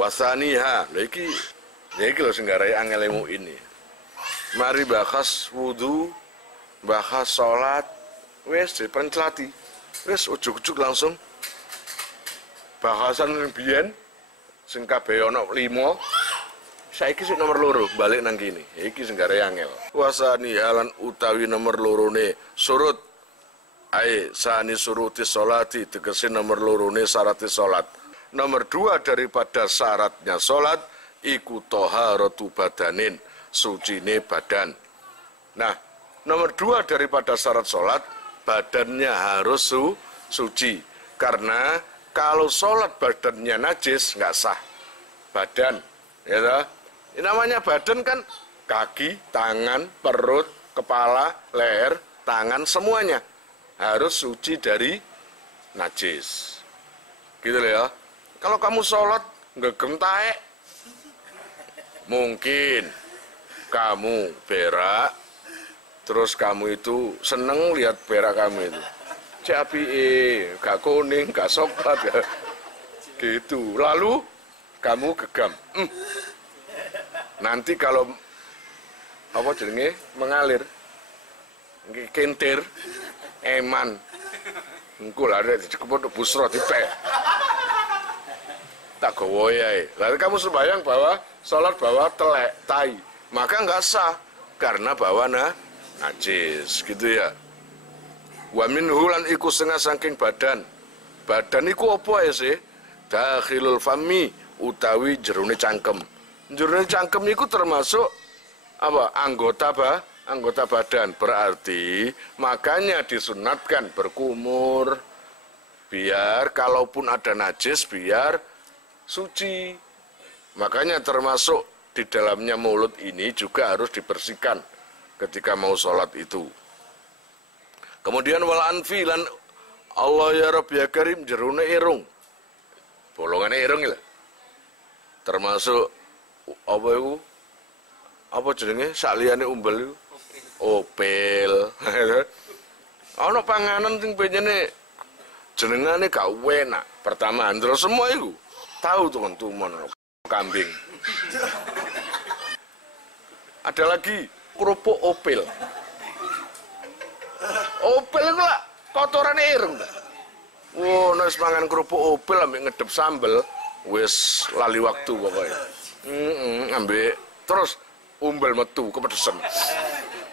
Wasaniha, lagi lho senggarai angelemu ini. Mari bahas wudu, bahas sholat, wes pencelati, wes ujuk-ujuk langsung. Bahasan biyen sing kabeh ana 5. Saiki sik nomor 2 balik nang kene. Iki senggarai angel. Wasaniha lan utawi nomor 2 surut. Ai sani suruti sholati tegese nomor 2 syarat salat. Nomor 2 daripada syaratnya sholat iku toharatu badanin, sucine badan. Nah, nomor 2 daripada syarat sholat badannya harus suci. Karena kalau sholat badannya najis nggak sah. Badan, ya toh? Ini namanya badan kan kaki, tangan, perut, kepala, leher, tangan semuanya harus suci dari najis. Gitu loh ya. Kalau kamu sholat ngegem taek, mungkin kamu berak, terus kamu itu seneng lihat berak kamu itu. Capi, gak kuning, gak soklat, gitu. Lalu kamu gegam. Nanti kalau apa jenenge mengalir, kentir, eman, engkul ada di kebun busro dipek. Tak gowoyai. Lalu kamu sembahyang bahwa sholat bawa telek, tai, maka nggak sah karena bawa najis, gitu ya. Wa minhu lan iku setengah saking badan. Badan iku apa ya sih? Dakhilul fami utawi jerone cangkem. Jerone cangkem iku termasuk apa? Anggota badan. Berarti makanya disunatkan berkumur biar kalaupun ada najis biar suci. Makanya termasuk di dalamnya mulut ini juga harus dibersihkan ketika mau sholat itu. Kemudian wal anfi lan Allah ya Rabb ya Karim jerune irung. Bolongane irung ya. Termasuk apa itu? Apa jenenge sakliyane umbel itu? Opel. Ana panganan sing penyene jenengane gak enak. Pertama andro semua itu. Tahu teman-teman kambing. Ada lagi kerupuk opel. Opel itu lah kotoran ireng. Wow, nek mangan kerupuk opel ambek ngedep sambel, wis lali waktu pokoknya. Ambek terus umbel metu kepedesan.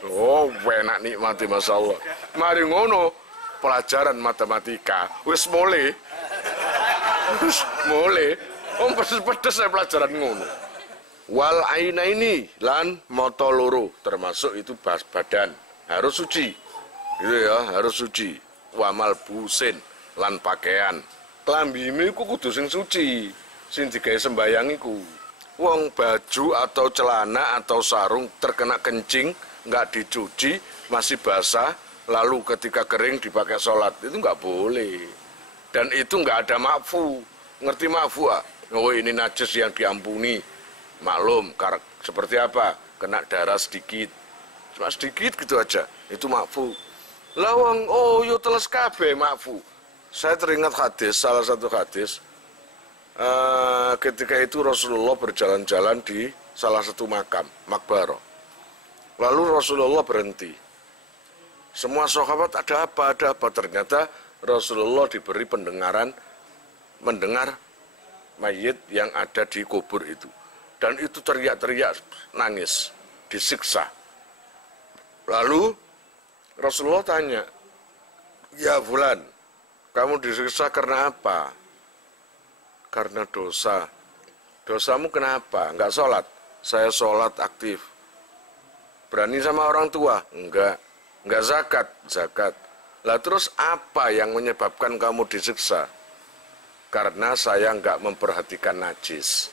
Oh, enak nikmati masyaallah. Mari ngono pelajaran matematika wis mulai. Mulai, pedes-pedes saya pelajaran ngono. Wal aina ini lan mata loro termasuk itu badan harus suci, gitu ya, harus suci. Wamal busin lan pakaian, klambimu iku kudu sing suci, sing digawe sembayang iku. Wong baju atau celana atau sarung terkena kencing nggak dicuci masih basah, lalu ketika kering dipakai sholat itu nggak boleh. Dan itu nggak ada ma'fu. Ngerti ma'fu? Oh ini najis yang diampuni. Maklum, seperti apa? Kena darah sedikit. Cuma sedikit gitu aja. Itu ma'fu. Lawang, oh yo teles kabeh ma'fu. Saya teringat hadis, salah satu hadis. Ketika itu Rasulullah berjalan-jalan di salah satu makam, makbaro. Lalu Rasulullah berhenti. Semua sahabat ada apa? Ternyata Rasulullah diberi mendengar mayit yang ada di kubur itu. Dan itu teriak-teriak nangis, disiksa. Lalu Rasulullah tanya, ya fulan, kamu disiksa karena apa? Karena dosa. Dosamu kenapa? Enggak sholat? Saya sholat aktif. Berani sama orang tua? Enggak. Enggak zakat? Zakat. Lah terus apa yang menyebabkan kamu disiksa? Karena saya enggak memperhatikan najis.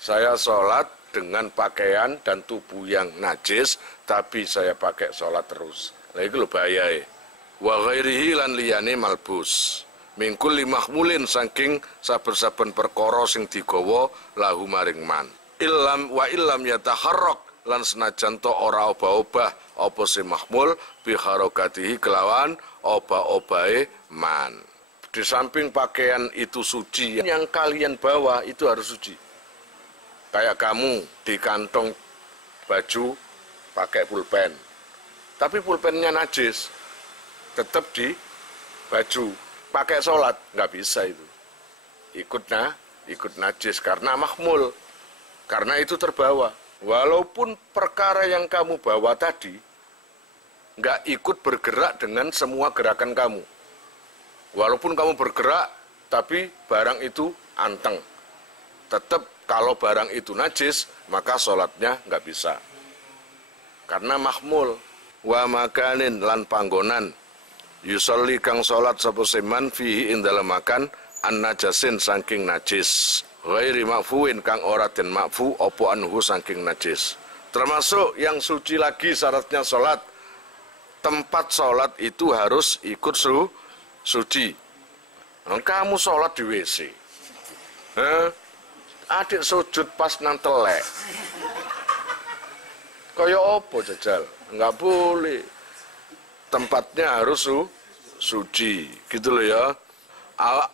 Saya sholat dengan pakaian dan tubuh yang najis, tapi saya pakai sholat terus. Lah itu lho bahaya. Wa ghairihi lan liyane malbus. Mingkul mahmulin saking saben-saben perkara sing digawa lahu maring man. Illam yataharrak lan senajan to ora obah-obah apa sing mahmul bi harakatihi kelawan obah-obahe man. di samping pakaian itu suci, yang kalian bawa itu harus suci. Kayak kamu di kantong baju pakai pulpen, tapi pulpennya najis, tetap di baju. Pakai sholat, nggak bisa itu. Ikut najis, karena mahmul, karena itu terbawa. Walaupun perkara yang kamu bawa tadi, nggak ikut bergerak dengan semua gerakan kamu. Walaupun kamu bergerak, tapi barang itu anteng. Tetap kalau barang itu najis, maka sholatnya nggak bisa. Karena mahmul. Wa makanin lan panggonan. Yusolli kang sholat sapa seman fihi ing dalem makan an najasin saking najis. Ghairi makfuin kang ora den makfu opo anhu saking najis. Termasuk yang suci lagi syaratnya sholat. Tempat sholat itu harus ikut suci. Kamu sholat di WC. Adik sujud pas nang telek. Kaya opo jajal? Enggak boleh. Tempatnya harus suci, gitu loh ya.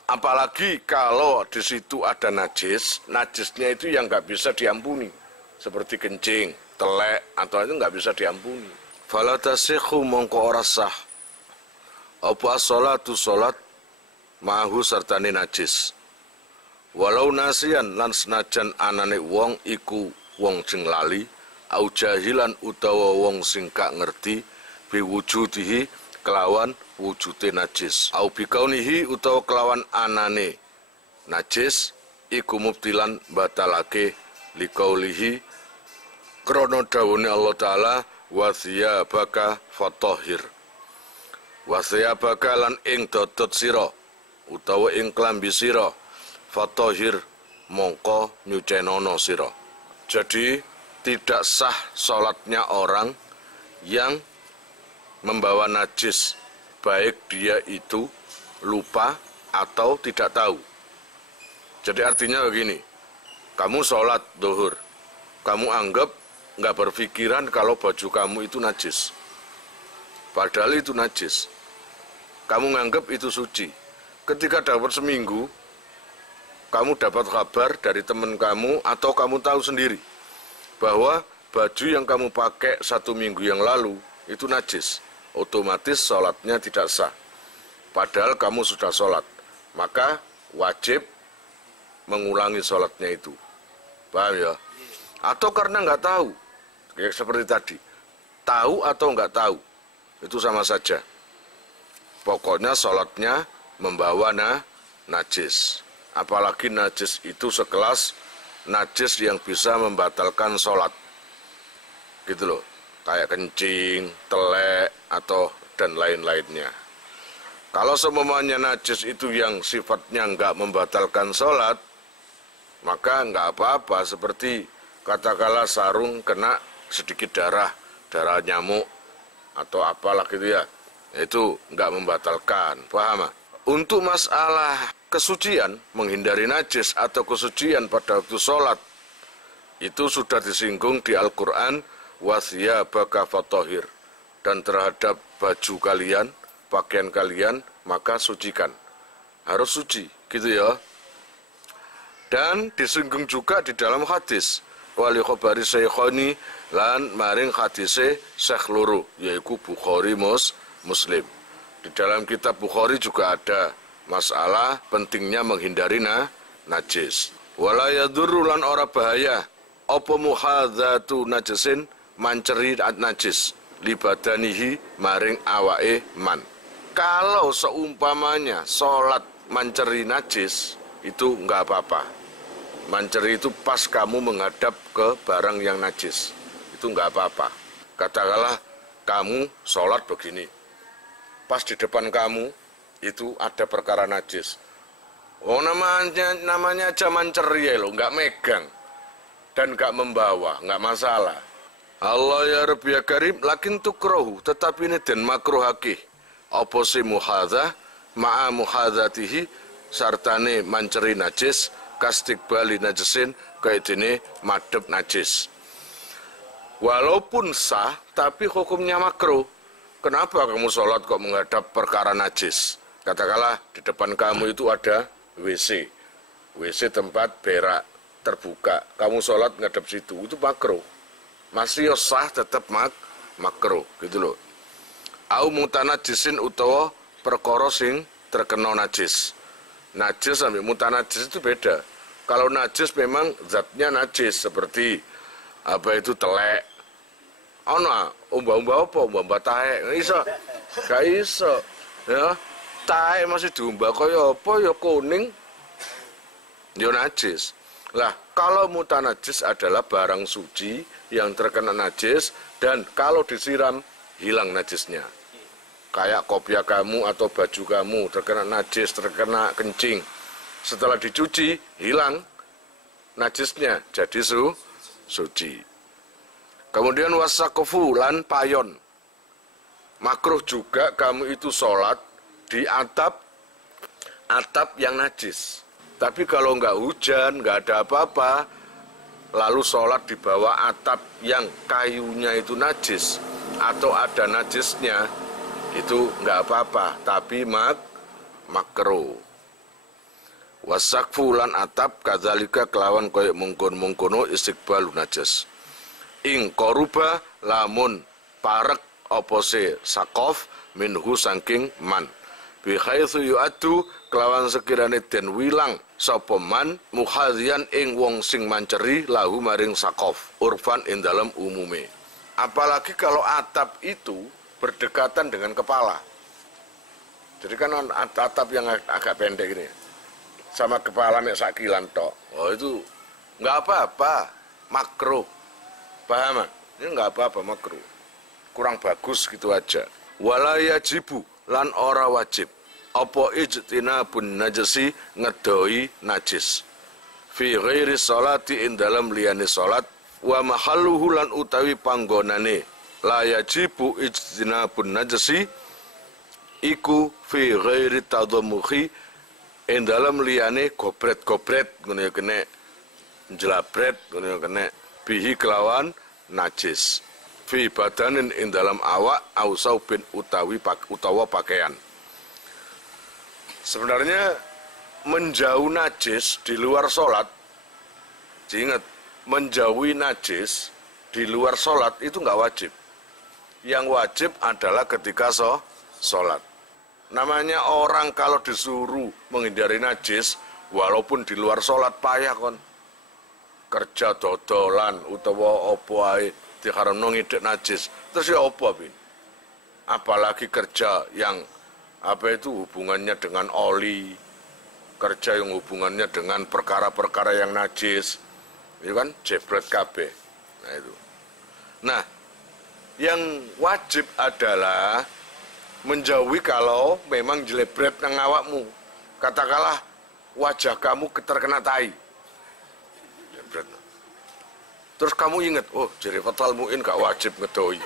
Apalagi kalau di situ ada najis, najisnya itu yang nggak bisa diampuni, seperti kencing, telek, atau itu nggak bisa diampuni. Fala tasihhu mongko ora sah. Apa sholatu sholat ma'hu sartane najis. Walau nasian lan senajan anane wong iku wong sing lali, au jahilan utawa wong sing gak ngerti biwujudihi kelawan wujude najis, au bikaunihi utawa kelawan anane najis iku mubtilan batalake liqaulihi krana dawuhne Allah taala wa thiyabaka fatahhir. Wa thiyabaka lan ing dodot sira utawa ing klambi sira fatahhir mongko nyucenono sira. Jadi tidak sah sholatnya orang yang membawa najis, baik dia itu lupa atau tidak tahu. Jadi artinya begini, kamu sholat duhur, kamu anggap nggak berpikiran kalau baju kamu itu najis, padahal itu najis. Kamu nganggap itu suci. Ketika dapat seminggu, kamu dapat kabar dari teman kamu atau kamu tahu sendiri bahwa baju yang kamu pakai 1 minggu yang lalu itu najis, otomatis sholatnya tidak sah. Padahal kamu sudah sholat, maka wajib mengulangi sholatnya itu. Paham ya? Atau karena nggak tahu, kayak seperti tadi, tahu atau nggak tahu, itu sama saja. Pokoknya sholatnya membawa najis. Apalagi najis itu sekelas najis yang bisa membatalkan sholat, gitu loh, kayak kencing, telek, atau dan lain-lainnya. Kalau semuanya najis itu yang sifatnya nggak membatalkan sholat, maka nggak apa-apa, seperti katakanlah sarung kena sedikit darah nyamuk, atau apalah gitu ya, itu nggak membatalkan, paham? Untuk masalah kesucian, menghindari najis atau kesucian pada waktu sholat, itu sudah disinggung di Al-Quran, wathiyabaka fatahhir, dan terhadap baju kalian, pakaian kalian, maka sucikan. Harus suci, gitu ya. Dan disinggung juga di dalam hadis, wali khobari syekhoni, lan maring hadise syekh loro, yaitu Bukhari Muslim. Di dalam kitab Bukhari juga ada masalah pentingnya menghindari najis. Wala yadurru lan ora bahaya apa muhadzatu najisin manceri najis libadanihi maring awake man. Kalau seumpamanya sholat manceri najis itu enggak apa-apa. Manceri itu pas kamu menghadap ke barang yang najis, itu enggak apa-apa. Katakanlah kamu sholat begini, pas di depan kamu itu ada perkara najis. Oh, namanya aja manceri loh, nggak megang dan nggak membawa, nggak masalah. Allah ya Rabbi ya Karim, lakin tukrohu, tetapi ini den makruhake. Apa si muhadzah ma'a muhadzatihi sartane manceri najis kastikbali najisin kaidene madhep najis. Walaupun sah, tapi hukumnya makruh. Kenapa kamu sholat kok menghadap perkara najis? Katakanlah di depan kamu itu ada WC. WC tempat berak terbuka. Kamu sholat ngadep situ, itu makruh. Masih sah tetap makruh gitu loh. Au mutanajisin utawa perkara sing terkena najis. Najis sampai mutanajis itu beda. Kalau najis memang zatnya najis seperti apa itu telek. Ana umbah-umbah apa? Umbah tahe. Gak iso. Ya, tahe masih diumbah kaya apa ya kuning. Ya najis. Lah, kalau mutanajis adalah barang suci yang terkena najis dan kalau disiram hilang najisnya. Kayak kopiah kamu atau baju kamu terkena najis, terkena kencing. Setelah dicuci, hilang najisnya, jadi suci. Kemudian wasakofu lan payon. Makruh juga kamu itu sholat di atap yang najis. Tapi kalau nggak hujan, nggak ada apa-apa, lalu sholat di bawah atap yang kayunya itu najis atau ada najisnya, itu nggak apa-apa, tapi makruh. Wasakfu lan atap kadzalika kelawan koyok mungkon-mungkono istiqbalu najas. Ing koruba lamun parek opose sakof minhu sangking man. Bihaitsu yu'addu kelawan sekirane den wilang sapa man muhadhian ing wong sing manceri lahu maring sakof urfan ing dalam umume. Apalagi kalau atap itu berdekatan dengan kepala. Jadi kan atap yang agak pendek ini sama kepala nek sakilan tok. Oh itu nggak apa-apa, makruh. Paham? Ini nggak apa-apa, makruh. Kurang bagus gitu aja. Wala yajibu lan ora wajib. Apa ijtinabun najasi ngedoi najis. Fi ghairi sholati ing dalam liyane salat wa mahalluhu lan utawi panggonane la yajibu ijtinabun najasi iku fi ghairi tadhammuhi ing dalam liyane gobret-gobret ngono ya kene njlabret ngono ya kene bihi kelawan najis fi badanin ing dalam awak au saubin utawa pakaian. Sebenarnya menjauh najis di luar sholat, ingat menjauhi najis di luar sholat itu nggak wajib. Yang wajib adalah ketika sholat. Namanya orang kalau disuruh menghindari najis, walaupun di luar sholat payah kon. Kerja dodolan utawa opo ae diharamno ngidek najis. Terus ya opo bin? Apalagi kerja yang apa itu hubungannya dengan oli, kerja yang hubungannya dengan perkara-perkara yang najis, itu kan jebret kabeh. Nah itu. Nah, yang wajib adalah menjauhi kalau memang jelebret nang awakmu. Katakanlah wajah kamu terkena tai. Jebret. Terus kamu ingat, oh jadi fatal muin gak wajib ngedoi.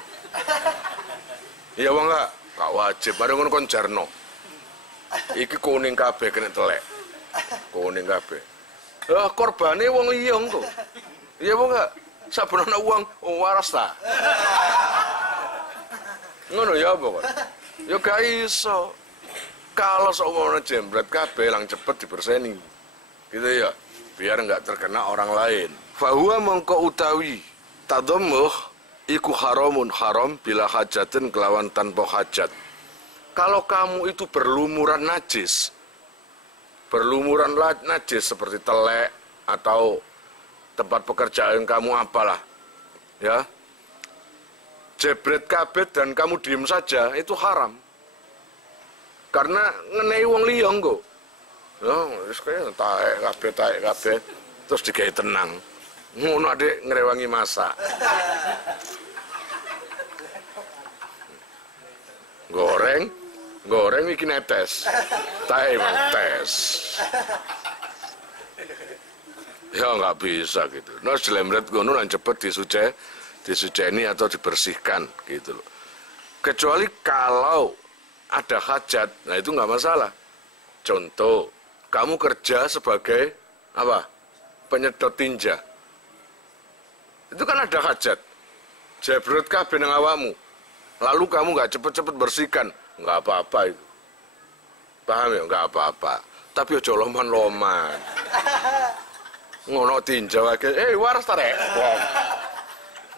Iya bang gak wajib, ada ngono kon jarno. Iki kuning kabeh kena telek. Kuning kabeh. Lah korbane wong liya to. Iya apa enggak? Saben ana wong waras ta. Ngono ya apa kok? Ya gak iso. Kalau seumpama jembret kabeh lang cepet diberseni. Gitu ya. Biar enggak terkena orang lain. Fahuwa mongko utawi tadammuh iku haramun haram bila hajatin kelawan tanpa hajat. Kalau kamu itu berlumuran najis seperti telek atau tempat pekerjaan kamu apalah, ya, jebret kabet dan kamu diem saja itu haram. Karena ngenei wong liya engko. Ya, wis kaya taek kabeh terus digawe tenang. Ngono adek ngrewangi masak. Goreng iki netes. Tae tes. Ya nggak bisa gitu. Nah, jelembret ngono lan cepet disuceni atau dibersihkan gitu loh. Kecuali kalau ada hajat, nah itu nggak masalah. Contoh, kamu kerja sebagai apa? Penyedot tinja. Itu kan ada hajat. Jebrot kabeh nang awakmu. Lalu kamu nggak cepet-cepet bersihkan, nggak apa-apa itu. Paham ya? Enggak apa-apa. Tapi aja loman-loman. Ngono tinjau aja, waras ta rek.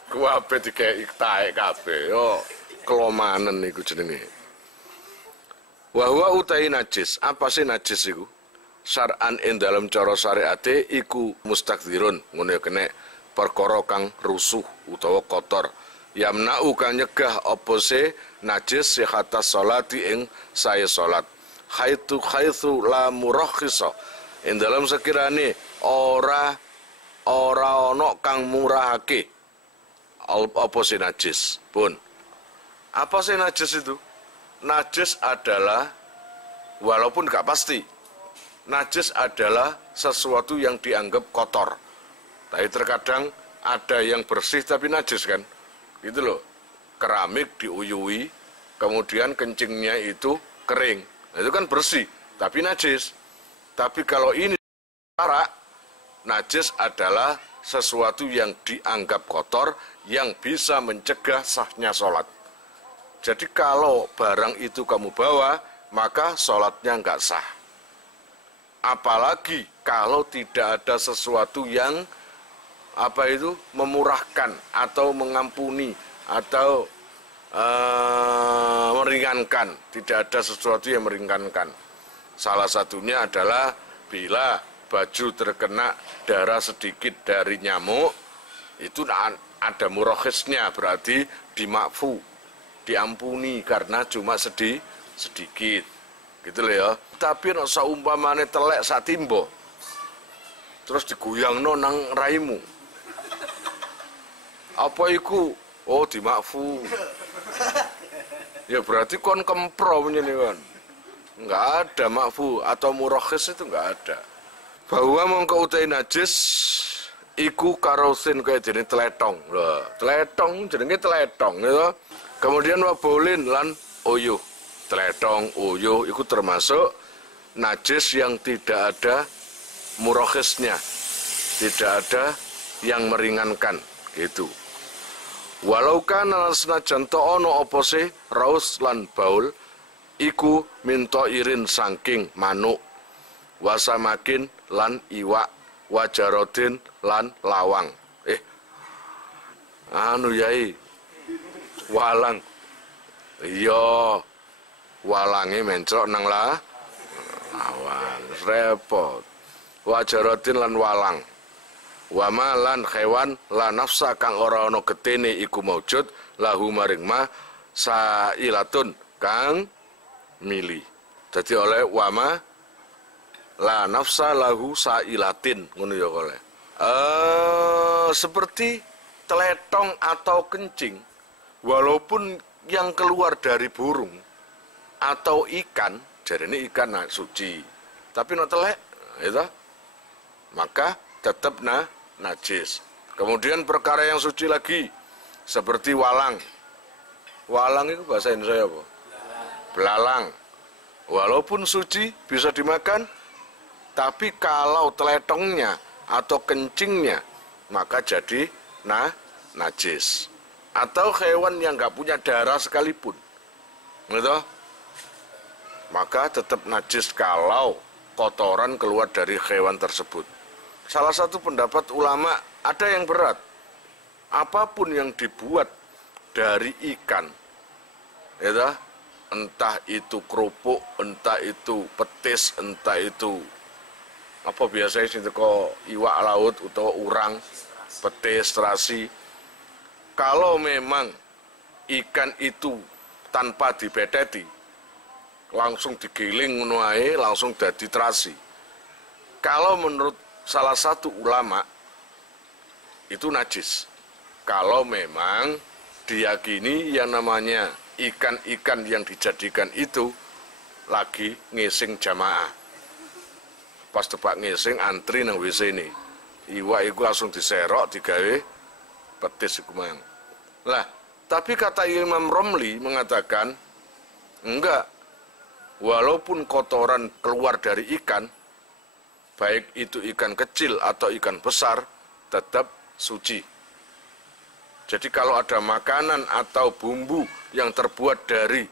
Kuwabe dikeki taek kabeh. Yo kelomanen iku jenenge. Wa huwa utai najis. Apa sih najis iku? Syar'an ing dalam cara syariate iku mustakdzirun, ngono ya kene perkara kang rusuh utawa kotor. Yamna'u kang nyegah apa se najis sihata sholati ing sae salat. Haitsu la murakhisa. Ing dalam sekirane ora ana kang murahake apa sih najis pun. Apa sih najis itu? Najis adalah, walaupun gak pasti, najis adalah sesuatu yang dianggap kotor. Tapi terkadang ada yang bersih tapi najis kan, gitu loh. Keramik diuyui, kemudian kencingnya itu kering, itu kan bersih tapi najis. Tapi kalau ini arak, najis adalah sesuatu yang dianggap kotor yang bisa mencegah sahnya sholat. Jadi kalau barang itu kamu bawa, maka sholatnya nggak sah. Apalagi kalau tidak ada sesuatu yang memurahkan atau mengampuni atau meringankan. Tidak ada sesuatu yang meringankan. Salah satunya adalah bila baju terkena darah sedikit dari nyamuk, itu ada murokhisnya, berarti dimakfu, diampuni karena cuma sedikit, gitu loh ya. Tapi nek saumpamane telek satimbo, terus digoyangno nang raimu, apa iku? Oh, dimakfu. Ya berarti kon kempro menyen kan. Enggak ada makfu atau murakhis, itu enggak ada. Bahwa mongko utai najis iku karosin kaya jenenge tletong. Lho, tletong jenenge tletong ya. Kemudian wabolin lan uyuh. Tletong, uyuh iku termasuk najis yang tidak ada murokhisnya, tidak ada yang meringankan gitu. Walau kana senajan to ono apa sih raus lan baul iku minto irin saking manuk, wasamakin lan iwak, wajarodin lan lawang. Yai walang. Iya, walange mencrok nang lawang, repot. Wajarodin lan walang. Wama lan hewan lan nafsa kang ora ana getene iku maujud lahu maring ma sailatun kang mili. Jadi oleh wama la nafsa lahu sailatin, ngono ya oleh. Seperti teletong atau kencing, walaupun yang keluar dari burung atau ikan, jadi ini ikan suci, tapi no telek, itu, maka tetap najis. Kemudian perkara yang suci lagi, seperti walang. Walang itu bahasa Indonesia apa? Belalang. Walaupun suci bisa dimakan, tapi kalau teletongnya atau kencingnya, maka jadi najis. Atau hewan yang nggak punya darah sekalipun, gitu, maka tetap najis kalau kotoran keluar dari hewan tersebut. Salah satu pendapat ulama, ada yang berat, apapun yang dibuat dari ikan, gitu, entah itu kerupuk, entah itu petis, entah itu apa biasanya sih kok iwak laut atau urang, petis, terasi. Kalau memang ikan itu tanpa dibeteti, langsung digiling ngono ae, langsung dadi terasi. Kalau menurut salah satu ulama itu najis. Kalau memang diyakini yang namanya ikan-ikan yang dijadikan itu lagi ngising jamaah. Pas tepak ngising antri nang WC ini. Iwak itu langsung diserok, digawe petis iku mang. Lah, tapi kata Imam Romli mengatakan enggak. Walaupun kotoran keluar dari ikan, baik itu ikan kecil atau ikan besar, tetap suci. Jadi kalau ada makanan atau bumbu yang terbuat dari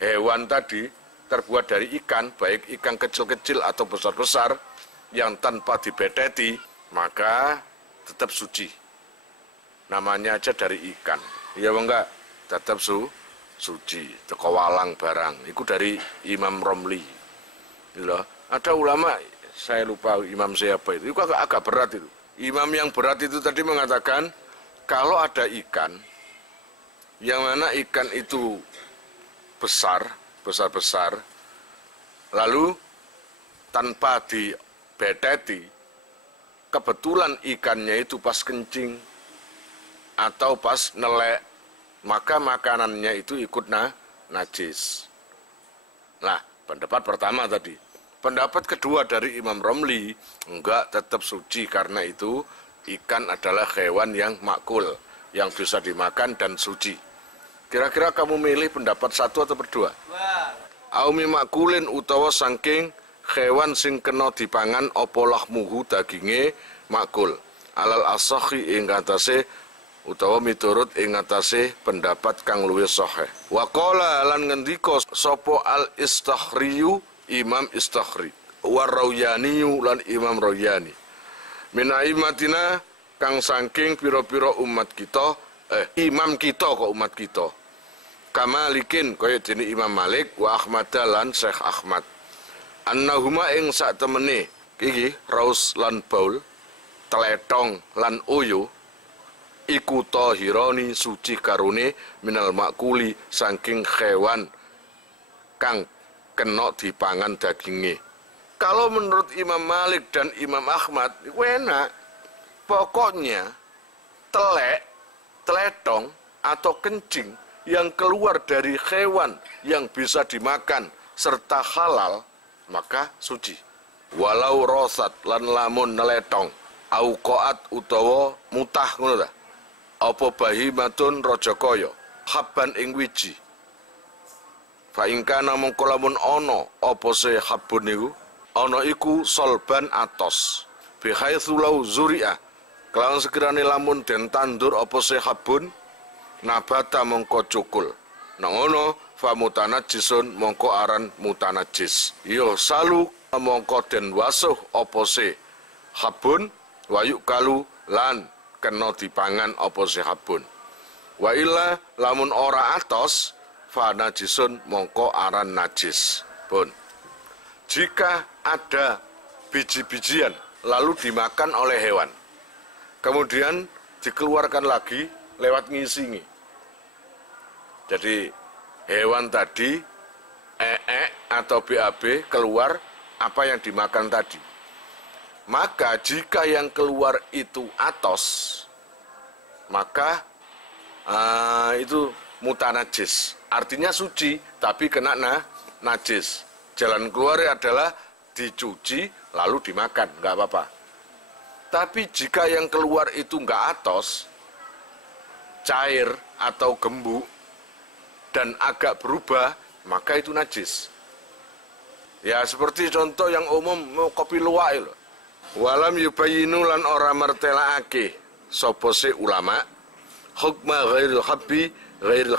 hewan tadi, terbuat dari ikan, baik ikan kecil-kecil atau besar-besar yang tanpa dibeteti, maka tetap suci. Namanya aja dari ikan. Iya enggak? Tetap suci. Teko walang barang. Itu dari Imam Romli. Gitu. Ada ulama, saya lupa imam siapa itu agak berat itu. Imam yang berat itu tadi mengatakan, kalau ada ikan, yang mana ikan itu besar-besar, lalu tanpa dibeteti, kebetulan ikannya itu pas kencing atau pas nelek, maka makanannya itu ikut najis. Nah, pendapat pertama tadi. Pendapat kedua dari Imam Romli, enggak, tetap suci karena itu ikan adalah hewan yang makul, yang bisa dimakan dan suci. Kira-kira kamu milih pendapat satu atau berdua? Aumi makulin utawa saking hewan sing kena dipangan apa lahmuhu daginge makul. Alal asakhi ing atase utawa miturut ing atase pendapat kang luwih sahih. Wa qala lan ngendika sapa al istakhriyu Imam Istakhri wa Rawyani lan Imam Rawyani. Min aimatina kang saking pira-pira umat kita, imam kita kok umat kita. Kamalikin kaya dene Imam Malik wa Ahmad lan Syekh Ahmad. Annahuma ing sak temene iki raus lan baul, tletong lan uyu iku tahirani suci karone minal makuli saking hewan kang kena dipangan dagingnya. Kalau menurut Imam Malik dan Imam Ahmad, enak. Pokoknya teletong atau kencing yang keluar dari hewan yang bisa dimakan serta halal, maka suci. Walau rosat lan lamun neletong, au koat utawa mutah ngono ta. Apa bahimatun raja kaya, habban ing wiji. Fa ingkana mongko lamun ana apa se habun niku, ana iku solban atos. Bi haitsu law zuri'a. Kelawan sekirane lamun den tandur apa se habun, nabata mongko cukul. Nang ngono fa mutanajjisun mongko aran mutanajjis. Yo salu mongko den wasuh apa se habun wayuk kalu lan kena dipangan apa se habun. Wa illa lamun ora atos fa najisun mongko aran najis. Pun. Jika ada biji-bijian lalu dimakan oleh hewan, kemudian dikeluarkan lagi lewat ngisingi. Jadi hewan tadi atau BAB keluar apa yang dimakan tadi. Maka jika yang keluar itu atos, maka itu mutanajis. Artinya suci tapi kena najis. Jalan keluarnya adalah dicuci lalu dimakan, nggak apa-apa. Tapi jika yang keluar itu nggak atos, cair atau gembuk, dan agak berubah, maka itu najis. Ya seperti contoh yang umum kopi luwak itu. Walam yubayinu lan ora mertelaake sapa se ulama hukma ghairil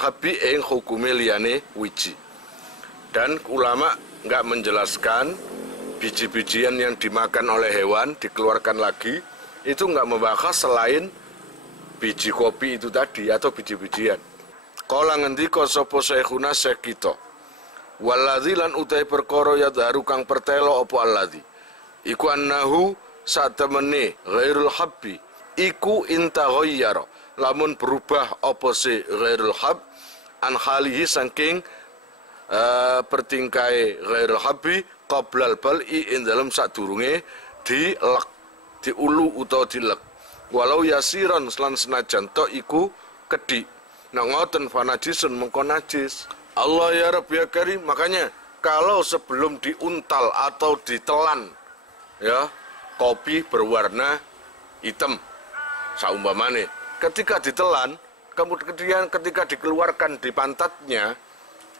habbi ing hukume liyane wiji. Dan ulama enggak menjelaskan biji-bijian yang dimakan oleh hewan dikeluarkan lagi itu enggak membahas selain biji kopi itu tadi atau biji-bijian. Kala ngendika sapa syekhuna syekh kita. Waladzi lan utai perkara yadharu kang pertelo apa alladzi. Iku annahu satemene ghairul habbi iku intaghayyara lamun berubah apa se ghairul hab an halihi saking pertingkai ghairul habbi qablal bal'i ing dalem sadurunge dilek diulu utawa dilek. Walau yasiran lan senajan tok iku kedhi. Nah ngoten fanajisun mengko najis. Allah ya Rabb ya Karim, makanya kalau sebelum diuntal atau ditelan ya kopi berwarna hitam saumpamane, ketika ditelan kemudian ketika dikeluarkan di pantatnya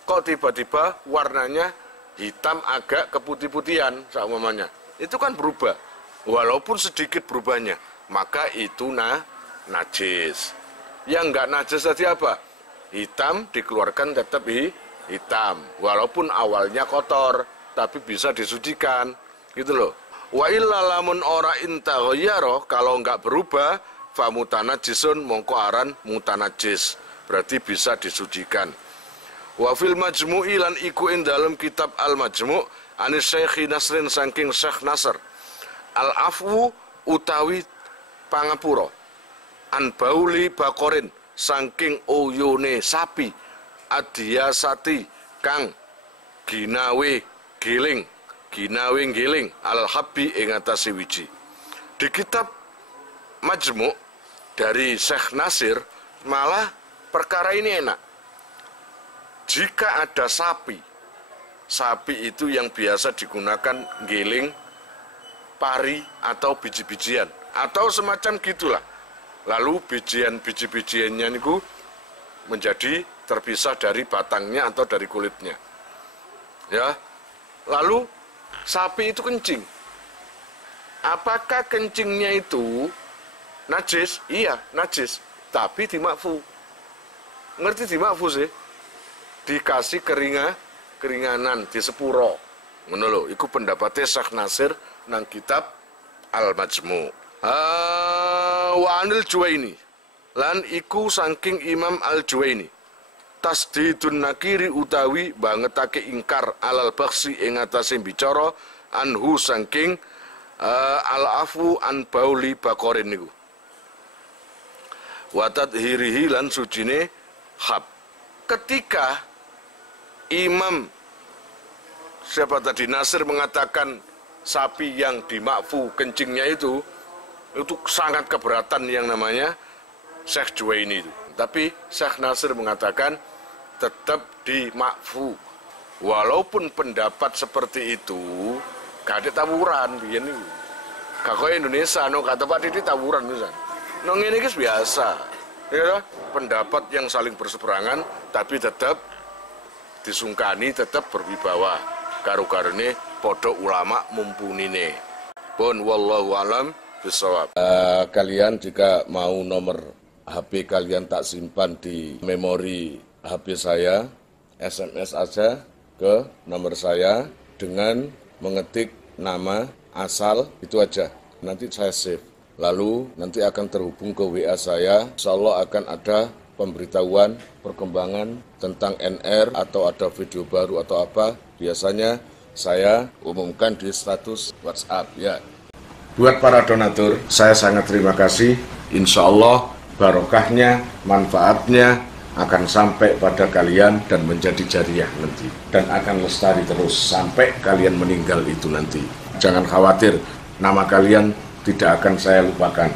kok tiba-tiba warnanya hitam agak keputih-putihan saumpamanya, itu kan berubah walaupun sedikit berubahnya, maka itu najis. Yang enggak najis tadi apa? Hitam dikeluarkan tetap hitam, walaupun awalnya kotor, tapi bisa disucikan, gitu loh. Wa illa lamun ora intaghayyara, kalau enggak berubah, fa mutanajisun mongko aran mutanajis, berarti bisa disucikan. Wa fil majmu'i lan iku ing dalam kitab Al Majmu' anis Syekh Nasrin saking Syekh Nasr al afwu utawi pangapura an bauli bakorin saking uyune sapi adiyasati kang ginawe giling al habbi ing atase wiji. Di kitab Majmu' dari Syekh Nasir malah perkara ini enak. Jika ada sapi itu yang biasa digunakan giling pari atau biji-bijian atau semacam gitulah. Lalu biji-bijiannya niku menjadi terpisah dari batangnya atau dari kulitnya. Ya. Lalu sapi itu kencing. Apakah kencingnya itu najis? Iya, najis. Tapi dimakfu. Ngerti dimakfu sih? Dikasih keringanan di sepuro. Ngono lho, iku pendapatnya Syekh Nasir nang kitab Al Majmu'. Wa anil Juwaini lan iku saking Imam Al Juwaini. Tasdidun nakiri utawi bangetake ingkar alal baksi ing atase bicara anhu saking al afu an bauli bakorin niku. Wa tadhirihi lan sucine hab. Ketika Imam siapa tadi Nasir mengatakan sapi yang dimakfu kencingnya itu sangat keberatan yang namanya Syekh Juwaini itu. Tapi Syekh Nasir mengatakan tetap dimakfu. Walaupun pendapat seperti itu gak ada tawuran biyen niku. Gak kaya Indonesia no kata Pak Didi tawuran misalnya. No ngene iki biasa. Ya, pendapat yang saling berseberangan tapi tetap disungkani, tetap berwibawa. Karu-karune podo ulama mumpunine. Pun wallahu alam bisawab. Kalian jika mau nomor HP kalian tak simpan di memori HP saya, SMS aja ke nomor saya dengan mengetik nama asal itu aja. Nanti saya save. Lalu nanti akan terhubung ke WA saya. Insyaallah akan ada pemberitahuan perkembangan tentang NR atau ada video baru atau apa. Biasanya saya umumkan di status WhatsApp ya. Buat para donatur, saya sangat terima kasih. Insya Allah barokahnya, manfaatnya akan sampai pada kalian dan menjadi jariah nanti. Dan akan lestari terus sampai kalian meninggal itu nanti. Jangan khawatir, nama kalian tidak akan saya lupakan.